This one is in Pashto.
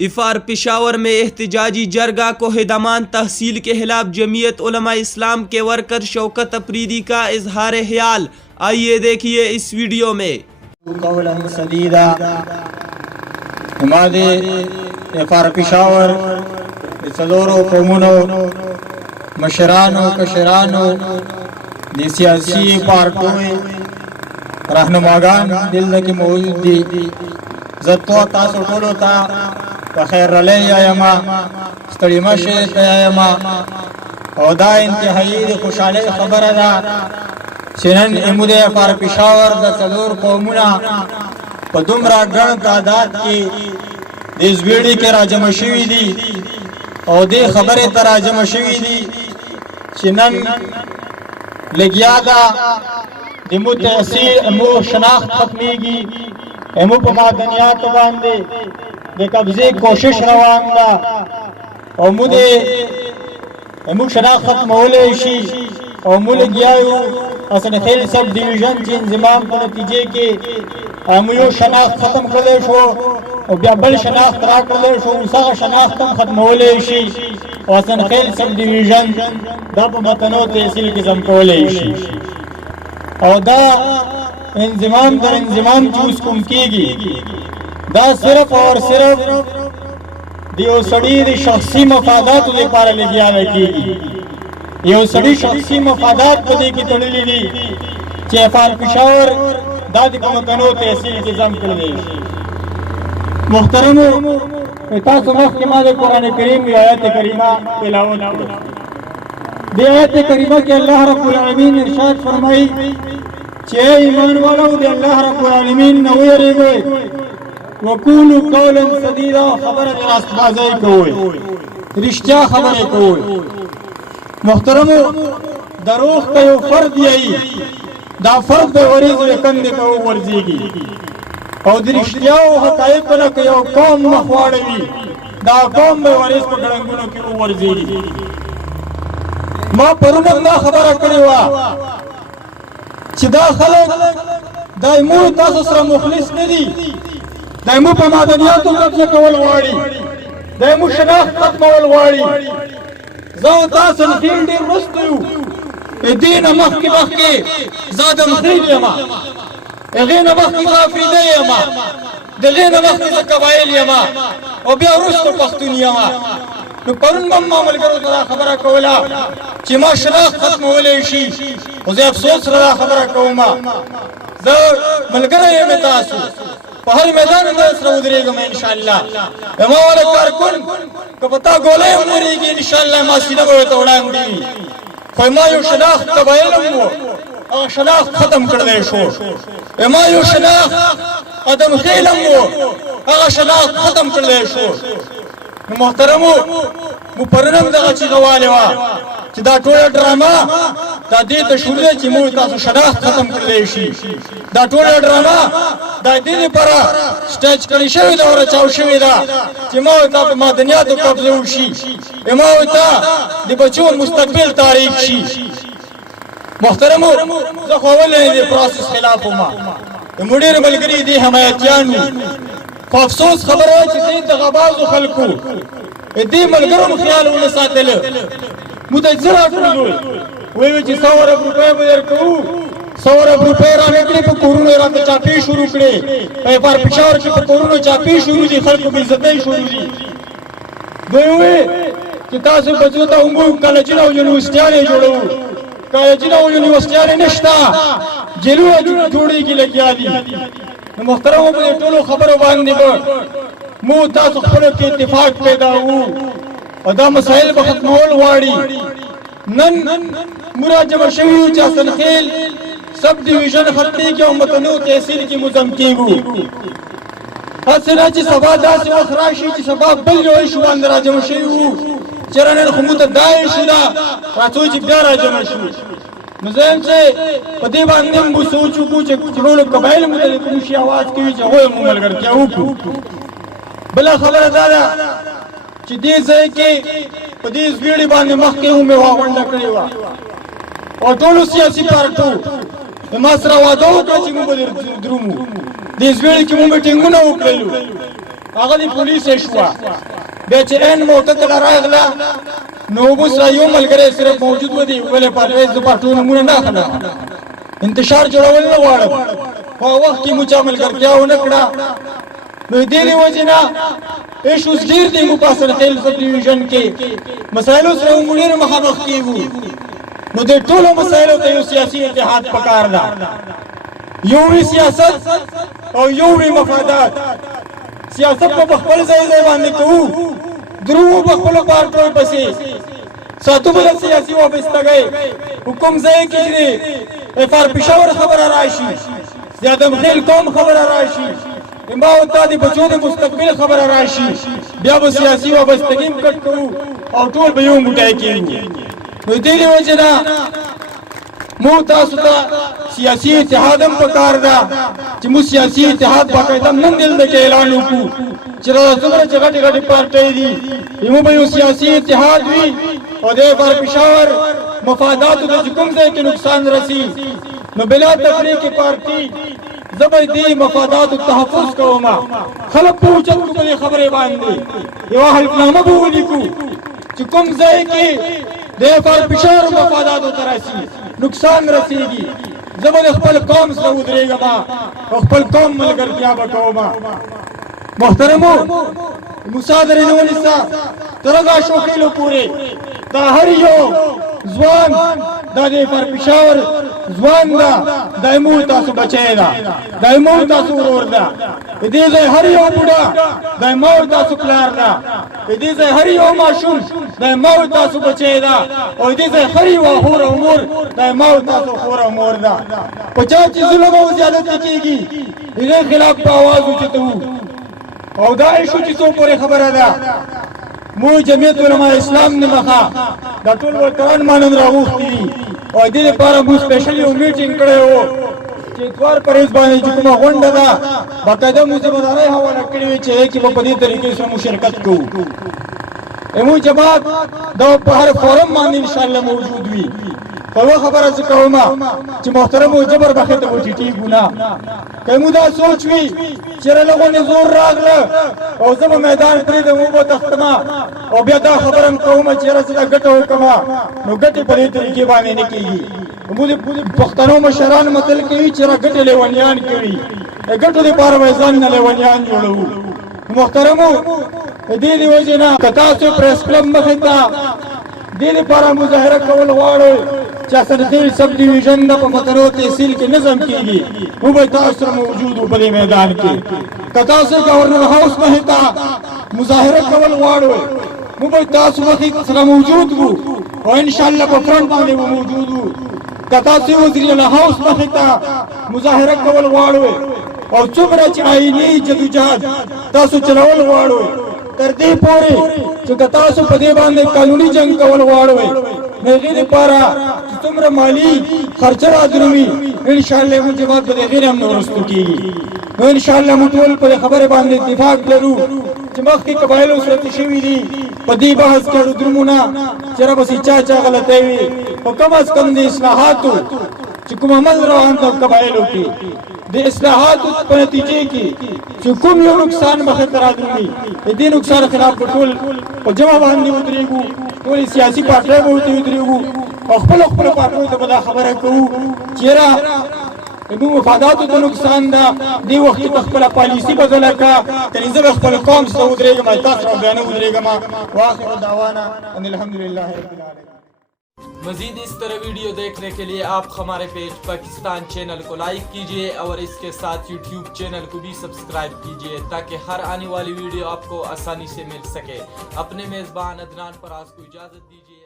इफ़ार पेशावर में एहतजाजी जरगा को हिदामान तहसील के खिलाफ जमीयत उलमा इस्लाम के वर्कर शौकत अफरीदी का इजहार ख्याल। आइए देखिए इस वीडियो में। इफ़ार पेशावर सदोरो कौमुनो मशरानो कशरानो सियासी पार्टियों रहनुमागान दिल की मौजूद दी जत्तो तासो टोलो ता बखैर रले यामा स्तड़ी मशे तयामा औदा इंतहाई खुशाले खबर अदा सिनन इमुदे इफ़ार पेशावर द सदोर कौमुना पदुमरा गण तादाद की इस बीड़ी के राजमशवी दी और दे खबर तराजमशवी दी सिनन लगियादा दिमु तहसील अमु शनाख्त खत्मीगी एमु पमादनियात बांधे दे कब्जे कोशिश रवांगा और मुदे एमु शनाख्त मौलेशी और मुल गयायु असन खेल सब डिवीजन के इंतजाम के नतीजे के अमुयो शनाख्त खत्म कर शो और बल शनाख्त रा कर शो उसा शनाख्त खत्म मौलेशी और असन खेल सब डिवीजन दब मतनो तहसील के जमकोलेशी और दा इंजमाम दर इंजमाम चूस कुम कीगी दा सिर्फ और सिर्फ दियो सड़ी शख्सी मफादात दे पार ले गया कीगी यो सड़ी शख्सी मफादात को दे की तड़ली दी che इफ़ार पेशावर दादी को तनो तहसील के जम कर दे। मुहतरम इता सुमख के मादे कुरान करीम की आयत करीमा तिलावत करो। दे आयत करीमा के अल्लाह रब्बुल आलमीन इरशाद फरमाई चे ईमान वालों दे अल्लाह रब्बुल आलमीन नवे रे वकूलु कौलन सदीदा खबर रास्तबाज़ी कोई रिश्ता खबर कोई। मुहतरम दरोख का यो फर्द यही दा फर्द पे वरीज़ कंधे को वर्जीगी और रिश्तियाओं हकायक न कयो कौम मखवाड़वी दा कौम में वरीज़ को गड़ंगुनो की वर्जीगी मां परुनम ना खबर करेवा चिदा खलक दाइमू तासरा मुखलिस नदी दाइमू पमादनियात कब्जा कवल वाड़ी दाइमू शनाख्त खत्मवल वाड़ी जो तासन खील्डी रस्तु दीन मखकी मखकी ज़ादम खीलियमा एगेन मखकी ज़ाफिदयमा दगेन मखकी कबाइलियमा और बिया रुस्तु पख्तुनियमा तो परुन मम्मा मलकरो तदा खबर कोला चिमा शनाख्त खत्म होलेशी उसे अफसोस रहा खबर कोमा ज मलकरे में तासु पहल मैदान में असर उधरेगा मैं इंशाअल्लाह एमा वाले कारकुन को पता गोले उमरेगी इंशाअल्लाह मा सीधा बोले तो उड़ाएंगी फरमायो शनाख्त कबाइलम वो शनाख्त खत्म कर दे शो एमा यो शनाख्त कदम खेलम वो शनाख्त खत्म कर दे शो। मुहतरमो मुपरनम दगा ची गवाले वा चिदा टोला ड्रामा दा दे त शुरुए ची मु तासु शनाख्त खत्म कर देशी दा टोला ड्रामा दा दे परा स्टेज करी शवी दा और चाउ शवी दा ची मु ता मा दुनिया तो कब्जे उशी एमा ता दे बच्चों मुस्तकबिल तारीख शी। मुहतरमो ज खवले दे प्रोसेस खिलाफ हुमा मुडीर मलगरी दी हमायतियान अफसोस खबर है कि दगाबाज खलकू दी मलगरम ख्याल उन सातल मुतजरा टुलु वे ची 100 अरब रुपए बदर को 100 अरब रुपए रा निकले पे कोरोना रा के चापी शुरू करे इफ़ार पेशावर की कोरोना चापी शुरू दी खलक की इज्जत शुरू दी दोवे कि तासे बजता उंगू कॉलेजना यूनिवर्सिटी जोड़ो कॉलेजना यूनिवर्सिटी नष्टा जेलू जोड़ी की लगिया दी। मुहतरम मुझे टोलो खबर बांधने पर मुँह तास खबर के इत्तेफाक पैदा हुआ और दा मसाइल बखत मोल वाड़ी नन मुराजम शहीद जासन खेल सब डिवीजन खत्ती के मतनो तहसील की मुजम की गु हसना जी सभा दास वखराशी जी सभा बल जो शुवान राजम शहीद चरण खमुत दाए शुदा रातों जी प्यारा जम शहीद मुझेम से पति बांधने में सोचू कुछ चिरोल कबाइल मुझे कुछ आवाज की जगह मुमल कर क्या हूँ बला खबर दादा चिदी से कि पति इस वीडियो बांधने मक्के हूँ मैं वहाँ वंडा करेगा और टोलो सियासी पार्टू मसरा वादो का चिमु बदर द्रुमु दिस वीडियो की मीटिंग ना उकलू هغه د پولیس شو به چې ان موټر ته راغله نو بس یو ملګری صرف موجود و دی ولې پرویز د پټو نمونه نه خلا انتشار جوړول نه غواړم په وخت کې مو چا ملګرتیا ونه کړه نو دې دی وجنا ایشوز ډیر دی مو پاسل خیل سب ډیویژن کې مسایلو سره موږ مخامخ کیږو نو د ټولو مسایلو ته یو سیاسي اتحاد پکار ده یو وی سیاست او یو وی مفادات سیاست په خپل ځای باندې کوو درو په خپل پارټو پسې ساتو بل سیاسي وابستګي حکم ځای کې دي افار پېښور خبره راشي زیاده مخیل قوم خبره راشي ما او تا دي بچو د مستقبل خبره راشي بیا به سیاسي وابستګي کټ کوو او ټول به یو موټی کېږي نو دې دی وجنا مو تاسو ته سیاسي اتحاد هم پکار ده چې مو سیاسي اتحاد باقاعده نن دل کې اعلان وکړو چې څومره چې غټي غټي پارټي دي یمو به یو سیاسي اتحاد وي او د بار پېښور مفادات د کوم ځای کې نقصان رسی نو بلا تفریق پارټي زبر دي مفادات التحفظ کوما خلق پوښتنه کوي خبره باندې یو حلفنامه به ولیکو چې کوم ځای کې د بار پېښور مفادات ترسي نقصان رسیږي زبر خپل قوم سره ودرېږم خپل قوم ملګرتیا وکوم محترمو مصادره ونیسا ترغا شوخیلو پوره دا هر یو ځوان د دې پر پېښور ځوان دا دایمو تاسو بچی دا دایمو تاسو ورور دا دې ځای هر یو بوډا دایمو تاسو پلار دا دې ځای هر یو ماشوم دایمو تاسو بچی دا او دې ځای هر یو خور او مور دایمو تاسو خور او مور دا په چا چې ظلم او زیادت کیږي دې خلاف په आवाज اوچتو او دا ایشو چې څو پورې خبره ده مو جمعیت علماء اسلام نه مخه دا ټول ورکران مانن راوختي او دې لپاره مو سپیشل یو میټینګ کړی وو چې اتوار پرېز باندې چې کومه غونډه ده باقاعده مو ذمہداري حواله کړې وي چې کې په دې طریقې سره مو شرکت کوو امو جماعت دا په هر فورم باندې ان شاء الله موجود وي په خبره څه کوم چې محترم او جبر بخته وټی ټی ګنا کومه دا سوچ وی چې لغونه زور راغله او زمو میدان پرې د مو په تختما او بیا دا خبرم کوم چې رسله ګټه وکما نو ګټه په دې طریقې باندې نه کیږي موږ د پښتنو مشران متل کوي چې ګټه لیونیان کوي ګټه د پاره وایزان نه لیونیان جوړو محترمو دې دی وجنا کتا سو پریس کلب مخه تا دې لپاره مظاهره کول غواړو چې سرخیل سب ډیویژن د په مترو تحصیل کې نظم کیږي نو به تاسو موجود په دې میدان کې کتا سو گورنر هاوس مخه تا مظاهره کول غواړو نو به تاسو مخه سره موجود وو او ان شاء الله په فرنٹ باندې موجود وو کتا سو وزیر هاوس مخه تا مظاهره کول غواړو او څومره چې آئینی جدوجہد تاسو چلول غواړو تر دې پورې چې تاسو په دې باندې قانوني جنگ کول غواړئ نو دې لپاره چې څومره مالی خرچه راځي ان شاء الله موږ جواب به غیر هم نورستو کیږي نو ان شاء الله موږ ټول په خبره باندې اتفاق لرو چې مخکې قبایلو سره تشوي دي په دې بحث کې درمونه چې را بس چا غلطه وي او کم از کم د اصلاحاتو چې کوم عمل روان د قبایلو کې د اصلاحاتو په نتیجه کې چې کوم یو نقصان مخه تراځي دې نقصان خلاف ټول په جمع باندې ودرېګو ټول سیاسي پارټي به ودرېګو او خپل پارټي ته به خبره کوو چې را نو مفادات ته نقصان ده دی وخت ته خپل پالیسی بدل کا ترې زه خپل قوم سره ودرېګم تاسو بیان ودرېګم واخر دعوانا ان الحمدلله رب العالمین मजीद इस तरह वीडियो देखने के लिए आप हमारे पेज पाकिस्तान चैनल को लाइक कीजिए और इसके साथ यूट्यूब चैनल को भी सब्सक्राइब कीजिए ताकि हर आने वाली वीडियो आपको आसानी से मिल सके। अपने मेज़बान अदनान फराज को इजाज़त दीजिए।